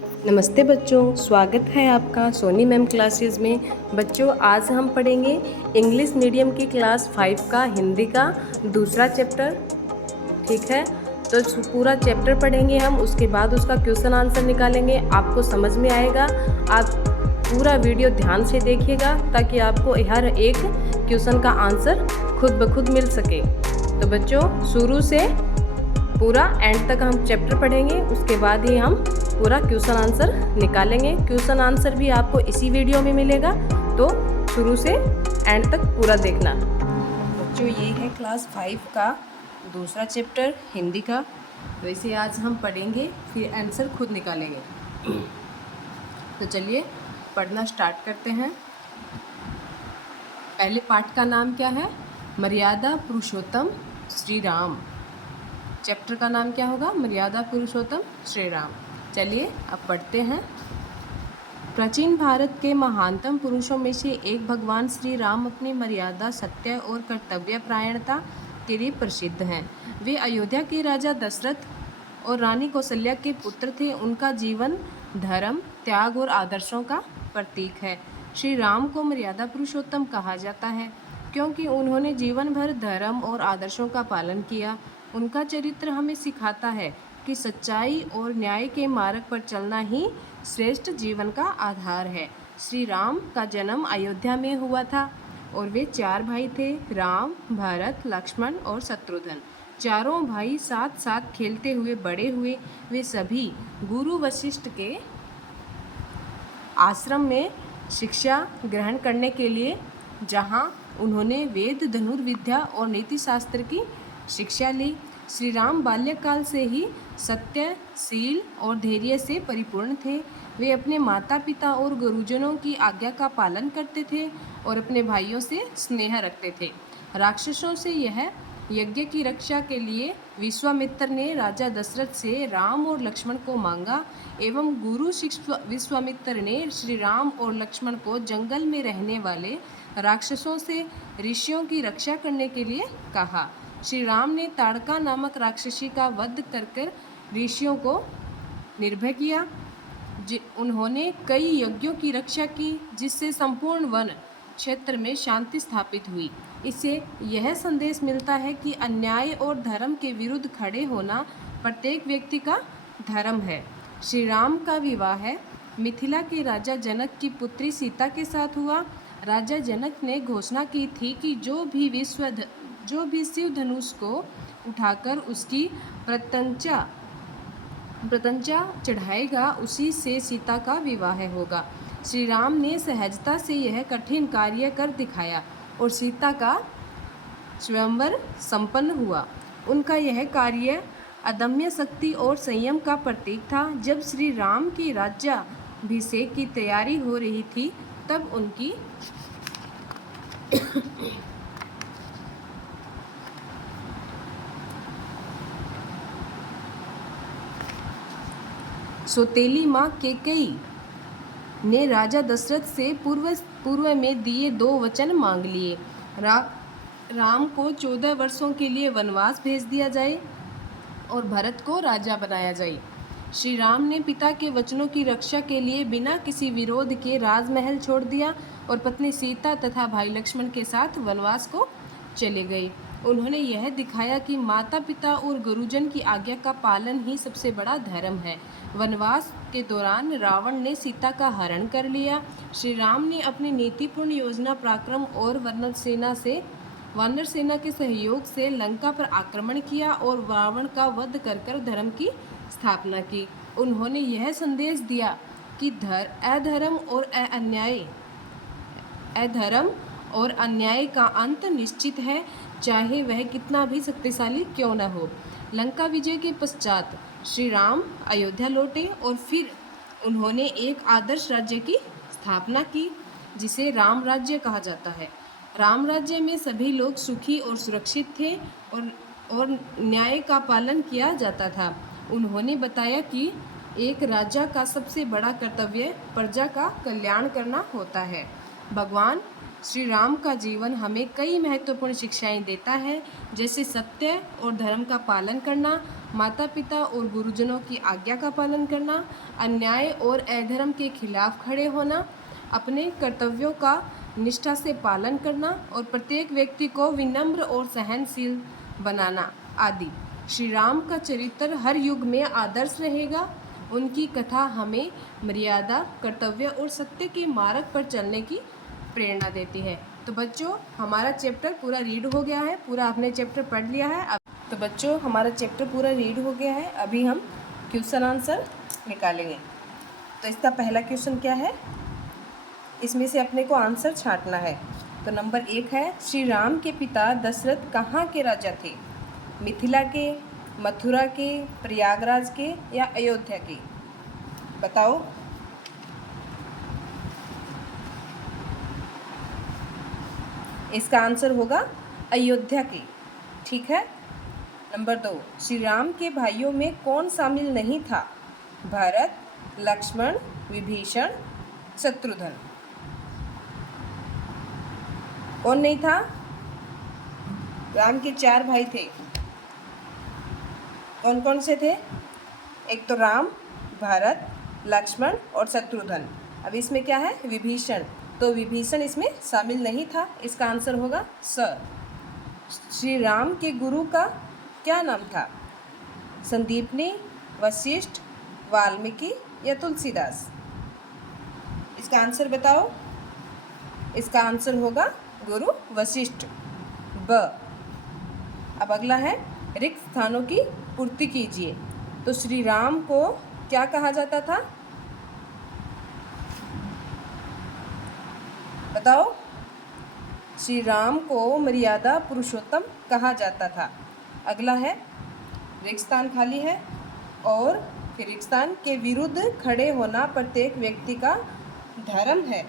नमस्ते बच्चों, स्वागत है आपका सोनी मैम क्लासेस में। बच्चों, आज हम पढ़ेंगे इंग्लिश मीडियम की क्लास 5 का हिंदी का दूसरा चैप्टर। ठीक है, तो पूरा चैप्टर पढ़ेंगे हम, उसके बाद उसका क्वेश्चन आंसर निकालेंगे। आपको समझ में आएगा। आप पूरा वीडियो ध्यान से देखिएगा ताकि आपको हर एक क्वेश्चन का आंसर खुद ब खुद मिल सके। तो बच्चों, शुरू से पूरा एंड तक हम चैप्टर पढ़ेंगे, उसके बाद ही हम पूरा क्वेश्चन आंसर निकालेंगे। क्वेश्चन आंसर भी आपको इसी वीडियो में मिलेगा, तो शुरू से एंड तक पूरा देखना। बच्चों, ये है क्लास 5 का दूसरा चैप्टर हिंदी का। तो इसे आज हम पढ़ेंगे, फिर आंसर खुद निकालेंगे। तो चलिए पढ़ना स्टार्ट करते हैं। पहले पाठ का नाम क्या है? मर्यादा पुरुषोत्तम श्री राम। चैप्टर का नाम क्या होगा? मर्यादा पुरुषोत्तम श्री राम। चलिए अब पढ़ते हैं। प्राचीन भारत के महानतम पुरुषों में से एक भगवान श्री राम अपनी मर्यादा, सत्य और कर्तव्य परायणता के लिए प्रसिद्ध हैं। वे अयोध्या के राजा दशरथ और रानी कौशल्या के पुत्र थे। उनका जीवन धर्म, त्याग और आदर्शों का प्रतीक है। श्री राम को मर्यादा पुरुषोत्तम कहा जाता है क्योंकि उन्होंने जीवन भर धर्म और आदर्शों का पालन किया। उनका चरित्र हमें सिखाता है कि सच्चाई और न्याय के मार्ग पर चलना ही श्रेष्ठ जीवन का आधार है। श्री राम का जन्म अयोध्या में हुआ था और वे 4 भाई थे, राम, भरत, लक्ष्मण और शत्रुघ्न। चारों भाई साथ साथ खेलते हुए बड़े हुए। वे सभी गुरु वशिष्ठ के आश्रम में शिक्षा ग्रहण करने के लिए, जहां उन्होंने वेद, धनुर्विद्या और नीति शास्त्र की शिक्षा ली। श्री राम बाल्यकाल से ही सत्य, शील और धैर्य से परिपूर्ण थे। वे अपने माता पिता और गुरुजनों की आज्ञा का पालन करते थे और अपने भाइयों से स्नेह रखते थे। राक्षसों से यह यज्ञ की रक्षा के लिए विश्वामित्र ने राजा दशरथ से राम और लक्ष्मण को मांगा एवं गुरु विश्वामित्र ने श्री राम और लक्ष्मण को जंगल में रहने वाले राक्षसों से ऋषियों की रक्षा करने के लिए कहा। श्री राम ने ताड़का नामक राक्षसी का वध कर ऋषियों को निर्भय किया। उन्होंने कई यज्ञों की रक्षा की, जिससे संपूर्ण वन क्षेत्र में शांति स्थापित हुई। इससे यह संदेश मिलता है कि अन्याय और धर्म के विरुद्ध खड़े होना प्रत्येक व्यक्ति का धर्म है। श्री राम का विवाह मिथिला के राजा जनक की पुत्री सीता के साथ हुआ। राजा जनक ने घोषणा की थी कि जो भी शिव धनुष को उठाकर उसकी प्रत्यंचा चढ़ाएगा, उसी से सीता का विवाह होगा। श्री राम ने सहजता से यह कठिन कार्य कर दिखाया और सीता का स्वयंवर संपन्न हुआ। उनका यह कार्य अदम्य शक्ति और संयम का प्रतीक था। जब श्री राम की राज्याभिषेक की तैयारी हो रही थी, तब उनकी सौतेली माँ कैकेयी ने राजा दशरथ से पूर्व में दिए 2 वचन मांग लिए। राम को 14 वर्षों के लिए वनवास भेज दिया जाए और भरत को राजा बनाया जाए। श्री राम ने पिता के वचनों की रक्षा के लिए बिना किसी विरोध के राजमहल छोड़ दिया और पत्नी सीता तथा भाई लक्ष्मण के साथ वनवास को चले गए। उन्होंने यह दिखाया कि माता पिता और गुरुजन की आज्ञा का पालन ही सबसे बड़ा धर्म है। वनवास के दौरान रावण ने सीता का हरण कर लिया। श्री राम ने अपनी नीतिपूर्ण योजना, पराक्रम और वानर सेना के सहयोग से लंका पर आक्रमण किया और रावण का वध कर धर्म की स्थापना की। उन्होंने यह संदेश दिया कि अधर्म और अन्याय का अंत निश्चित है, चाहे वह कितना भी शक्तिशाली क्यों न हो। लंका विजय के पश्चात श्री राम अयोध्या लौटे और फिर उन्होंने एक आदर्श राज्य की स्थापना की, जिसे राम राज्य कहा जाता है। राम राज्य में सभी लोग सुखी और सुरक्षित थे और न्याय का पालन किया जाता था। उन्होंने बताया कि एक राजा का सबसे बड़ा कर्तव्य प्रजा का कल्याण करना होता है। भगवान श्री राम का जीवन हमें कई महत्वपूर्ण शिक्षाएं देता है, जैसे सत्य और धर्म का पालन करना, माता पिता और गुरुजनों की आज्ञा का पालन करना, अन्याय और अधर्म के खिलाफ खड़े होना, अपने कर्तव्यों का निष्ठा से पालन करना और प्रत्येक व्यक्ति को विनम्र और सहनशील बनाना आदि। श्री राम का चरित्र हर युग में आदर्श रहेगा। उनकी कथा हमें मर्यादा, कर्तव्य और सत्य के मार्ग पर चलने की प्रेरणा देती है। तो बच्चों, हमारा चैप्टर पूरा रीड हो गया है, पूरा आपने चैप्टर पढ़ लिया है। तो बच्चों, हमारा चैप्टर पूरा रीड हो गया है। अभी हम क्वेश्चन आंसर निकालेंगे। तो इसका पहला क्वेश्चन क्या है, इसमें से अपने को आंसर छांटना है। तो नंबर 1 है, श्री राम के पिता दशरथ कहाँ के राजा थे? मिथिला के, मथुरा के, प्रयागराज के या अयोध्या के? बताओ। इसका आंसर होगा अयोध्या के। ठीक है। नंबर 2, श्री राम के भाइयों में कौन शामिल नहीं था? भरत, लक्ष्मण, विभीषण, शत्रुघ्न। कौन नहीं था? राम के 4 भाई थे। कौन कौन से थे? एक तो राम, भरत, लक्ष्मण और शत्रुघ्न। अब इसमें क्या है? विभीषण। तो विभीषण इसमें शामिल नहीं था। इसका आंसर होगा स। श्री राम के गुरु का क्या नाम था? संदीपनी, वशिष्ठ, वाल्मीकि या तुलसीदास? इसका आंसर बताओ। इसका आंसर होगा गुरु वशिष्ठ, ब। अब अगला है, रिक्त स्थानों की पूर्ति कीजिए। तो श्री राम को क्या कहा जाता था? बताओ। श्री राम को मर्यादा पुरुषोत्तम कहा जाता था। अगला है, रिक्त स्थान खाली है और फिर रिक्त स्थान के विरुद्ध खड़े होना प्रत्येक व्यक्ति का धर्म है।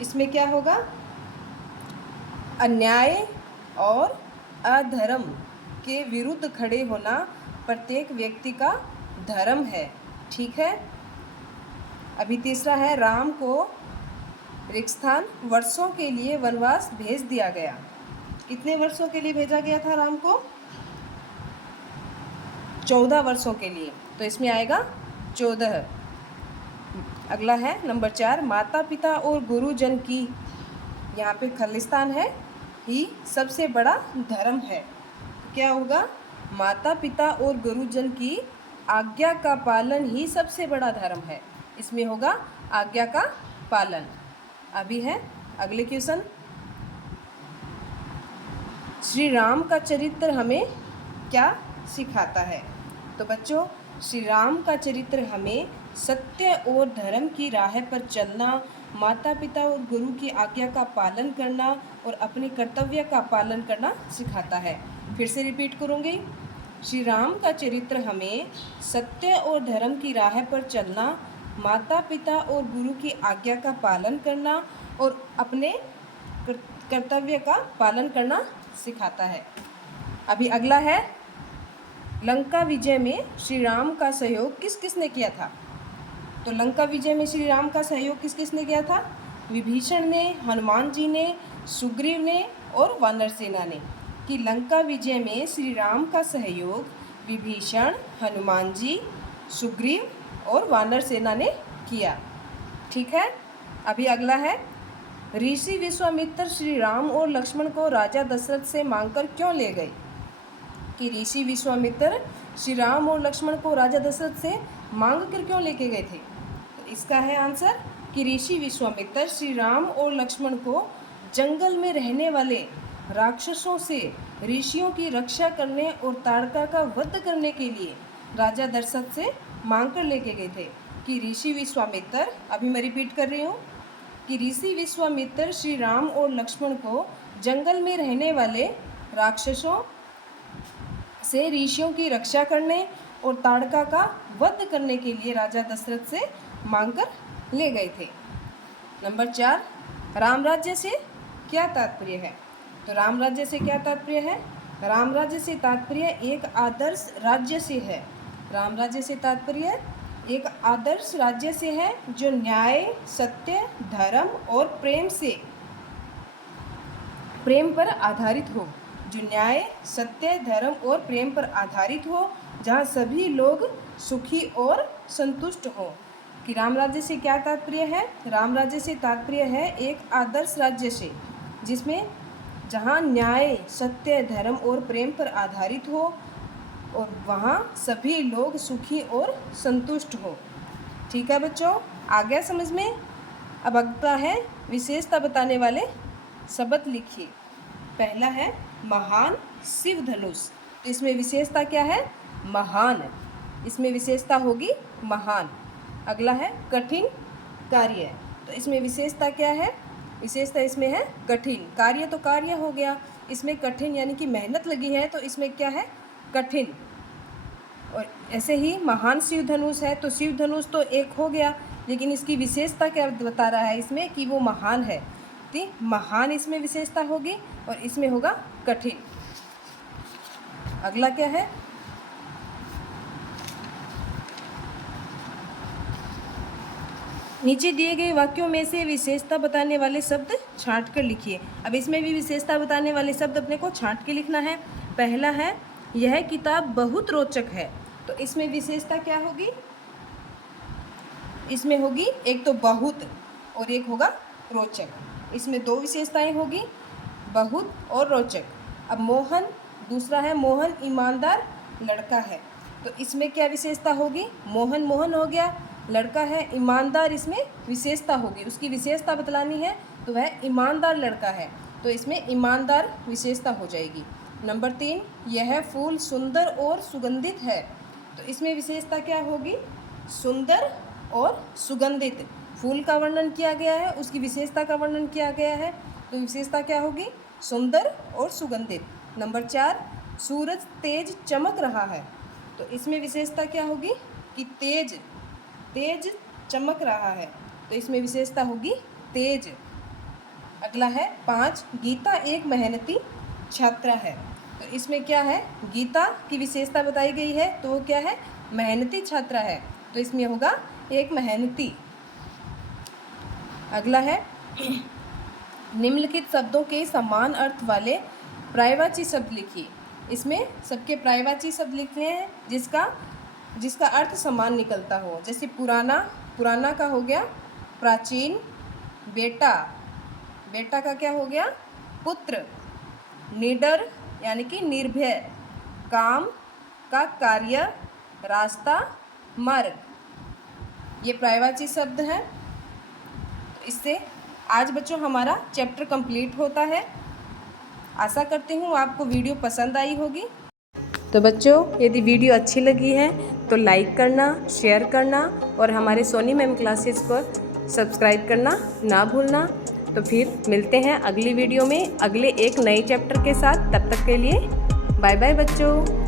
इसमें क्या होगा? अन्याय और अधर्म के विरुद्ध खड़े होना प्रत्येक व्यक्ति का धर्म है। ठीक है। अभी तीसरा है, राम को रिक्त स्थान वर्षों के लिए वनवास भेज दिया गया। कितने वर्षों के लिए भेजा गया था राम को? 14 वर्षों के लिए। तो इसमें आएगा 14। अगला है नंबर 4, माता पिता और गुरुजन की, यहाँ पे खालिस्तान है, ही सबसे बड़ा धर्म है। क्या होगा? माता पिता और गुरुजन की आज्ञा का पालन ही सबसे बड़ा धर्म है। इसमें होगा आज्ञा का पालन। अभी है अगले क्वेश्चन, श्री राम का चरित्र हमें क्या सिखाता है? तो बच्चों, श्री राम का चरित्र हमें सत्य और धर्म की राह पर चलना, माता पिता और गुरु की आज्ञा का पालन करना और अपने कर्तव्य का पालन करना सिखाता है। फिर से रिपीट करूँगी, श्री राम का चरित्र हमें सत्य और धर्म की राह पर चलना, माता पिता और गुरु की आज्ञा का पालन करना और अपने कर्तव्य का पालन करना सिखाता है। अभी अगला है, लंका विजय में श्री राम का सहयोग किस किसने किया था? तो लंका विजय में श्री राम का सहयोग किस किसने किया था? विभीषण ने, हनुमान जी ने, सुग्रीव ने और वानर सेना ने। कि लंका विजय में श्री राम का सहयोग विभीषण, हनुमान जी, सुग्रीव और वानर सेना ने किया। ठीक है। अभी अगला है, ऋषि विश्वामित्र श्री राम और लक्ष्मण को राजा दशरथ से मांगकर क्यों ले गए? कि ऋषि विश्वामित्र श्री राम और लक्ष्मण को राजा दशरथ से मांग कर क्यों लेके गए थे? तो इसका है आंसर कि ऋषि विश्वामित्र श्री राम और लक्ष्मण को जंगल में रहने वाले राक्षसों से ऋषियों की रक्षा करने और ताड़का का वध करने के लिए राजा दशरथ से मांग कर लेके गए थे। कि ऋषि विश्वामित्र, अभी मैं रिपीट कर रही हूँ, कि ऋषि विश्वामित्र श्री राम और लक्ष्मण को जंगल में रहने वाले राक्षसों से ऋषियों की रक्षा करने और ताड़का का वध करने के लिए राजा दशरथ से मांगकर ले गए थे। नंबर 4, राम राज्य से क्या तात्पर्य है? तो राम राज्य से क्या तात्पर्य है? राम राज्य से तात्पर्य एक आदर्श राज्य से है। राम राज्य से तात्पर्य एक आदर्श राज्य से है जो न्याय, सत्य, धर्म और प्रेम पर आधारित हो। जो न्याय, सत्य, धर्म और प्रेम पर आधारित हो, जहाँ सभी लोग सुखी और संतुष्ट हों। कि राम राज्य से क्या तात्पर्य है? राम राज्य से तात्पर्य है एक आदर्श राज्य से, जिसमें जहाँ न्याय, सत्य, धर्म और प्रेम पर आधारित हो और वहाँ सभी लोग सुखी और संतुष्ट हो। ठीक है बच्चों, आ गया समझ में? अब अगला है विशेषता बताने वाले शब्द लिखिए। पहला है महान शिव धनुष। तो इसमें विशेषता क्या है? महान। इसमें विशेषता होगी महान। अगला है कठिन कार्य। तो इसमें विशेषता क्या है? विशेषता इसमें है कठिन। कार्य तो कार्य हो गया, इसमें कठिन यानी कि मेहनत लगी है, तो इसमें क्या है? कठिन। और ऐसे ही महान शिव धनुष है, तो शिव धनुष तो एक हो गया, लेकिन इसकी विशेषता क्या बता रहा है इसमें? कि वो महान है। ठीक, महान इसमें विशेषता होगी और इसमें होगा कठिन। अगला क्या है? नीचे दिए गए वाक्यों में से विशेषता बताने वाले शब्द छांट कर लिखिए। अब इसमें भी विशेषता बताने वाले शब्द अपने को छांट के लिखना है। पहला है यह किताब बहुत रोचक है। तो इसमें विशेषता क्या होगी? इसमें होगी एक तो बहुत और एक होगा रोचक। इसमें दो विशेषताएं होगी, बहुत और रोचक। अब मोहन, दूसरा है मोहन ईमानदार लड़का है। तो इसमें क्या विशेषता होगी? मोहन मोहन हो गया, लड़का है ईमानदार, इसमें विशेषता होगी। उसकी विशेषता बतलानी है तो वह ईमानदार लड़का है, तो इसमें ईमानदार विशेषता हो जाएगी। नंबर 3, यह फूल सुंदर और सुगंधित है। तो इसमें विशेषता क्या होगी? सुंदर और सुगंधित। फूल का वर्णन किया गया है, उसकी विशेषता का वर्णन किया गया है, तो विशेषता क्या होगी? सुंदर और सुगंधित। नंबर 4, सूरज तेज चमक रहा है। तो इसमें विशेषता क्या होगी? कि तेज चमक रहा है, तो इसमें विशेषता होगी तेज। अगला है 5, गीता एक मेहनती छात्रा है। तो इसमें क्या है? गीता की विशेषता बताई गई है, तो वो क्या है? मेहनती छात्रा है, तो इसमें होगा एक मेहनती। अगला है निम्नलिखित शब्दों के समान अर्थ वाले पर्यायवाची शब्द लिखिए। इसमें सबके पर्यायवाची शब्द लिखने हैं जिसका अर्थ समान निकलता हो। जैसे पुराना का हो गया प्राचीन, बेटा का क्या हो गया? पुत्र, निडर यानी कि निर्भय, काम का कार्य, रास्ता, मार्ग। ये पर्यायवाची शब्द हैं। तो इससे आज बच्चों हमारा चैप्टर कंप्लीट होता है। आशा करती हूँ आपको वीडियो पसंद आई होगी। तो बच्चों यदि वीडियो अच्छी लगी है तो लाइक करना, शेयर करना और हमारे सोनी मैम क्लासेस पर सब्सक्राइब करना ना भूलना। तो फिर मिलते हैं अगली वीडियो में अगले एक नए चैप्टर के साथ। तब तक के लिए बाय बाय बच्चों।